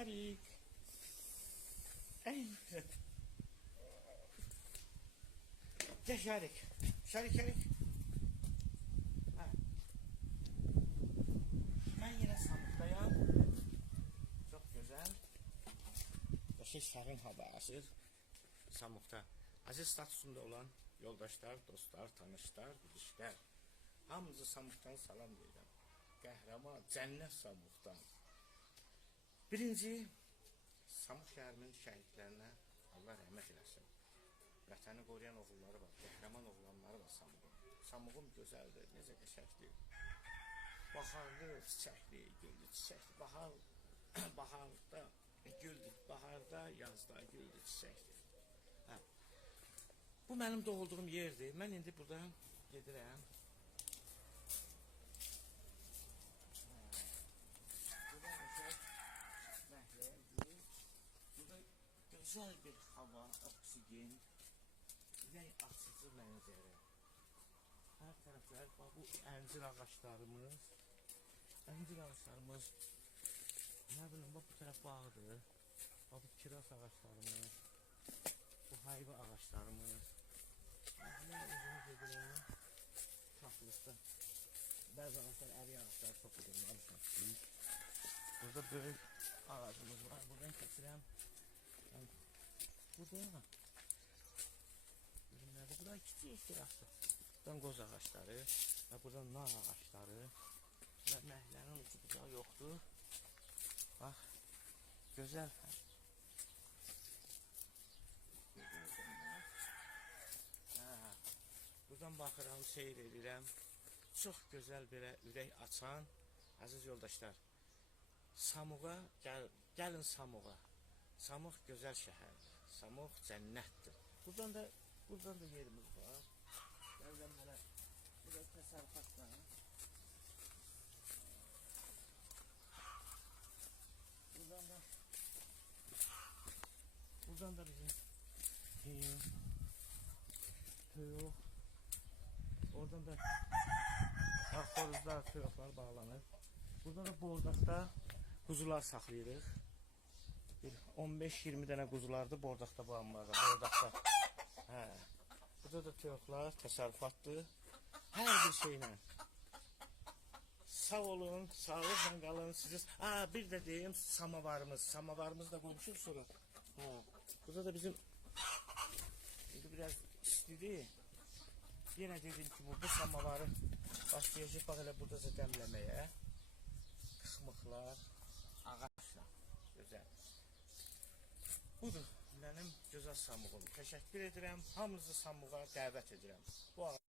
Şarik. Ey. Gel Şarik. Şarik. Ha. Ben yine sandıktayım. Çok güzel. Şərin hava əsir. Samukta. Aziz statusunda olan yoldaşlar, dostlar, tanışlar, bilişlər. Hamınızı Samuktan salam deyirəm. Qəhrəman, cənnət Samukdan. Birinci, Samuk şəhərinin şəhidlərinə Allah rəhmət eləsin. Vətəni qoruyan oğulları var, qəhrəman oğlanları var Samuqun. Samuqum gözəldir, necə qəşəkdir. Baharlı, çiçəkli, güldü, çiçəkli. Baharda güldü, baharda, yazda güldü, çiçəkli. Hə. Bu mənim doğulduğum yerdir. Mən indi burada gedirəm. Burada güzel bir hava, oksigen, ürək açıcı mənzərə. Hər tərəflər, bu əncir ağaçlarımız, nə bilim, bu tərəf bağdır, bu kiraz ağaçlarımız, bu hayva ağaçlarımız, mən uzun gedirəm, çaplıqda, bəzi ağaçlar, əri ağaçlar çox edirəm, burada böyük ağacımız var, buradan keçirəm, burada, burada kiçik kirası, buradan qoz ağaçları, və buradan nar ağaçları, və məhlərin ucu bucağı yoxdur, bax, gözəl. Buradan baxıram, seyir edirəm. Çox gözəl belə ürək açan, əziz yoldaşlar. Samuğa, gəlin Samuğa. Samux gözəl şəhərdir. Samux cənnətdir. Buradan da yerimiz var. Gəldən hələ, burada təsərrüfatla. Buradan da bizim toyuq. Oradan da xoruzlar, toyuqlar bağlanır. Burada da bordaqda quzular saxlayırıq. 15-20 dənə quzulardır bordaqda bağlanmalı. Bordaqda. Hə. Burada da toyuqlar təsərrüfatdır. Hər bir şeylə. Sağ olun, sağlıqla qalın. Bir də deyim, samavarımız. Samavarımız da qoymuşuq sonra. Burada da bizim biraz istidir. Yenə dedim ki, bu samavarı başlayacaq bax elə burada dəmləməyə. Qıxmıqlar, ağaçlar. Gözəl. Budur, mənim gözəl Samuğum. Təşəkkür edirəm. Hamınızı Samuğa dəvət edirəm.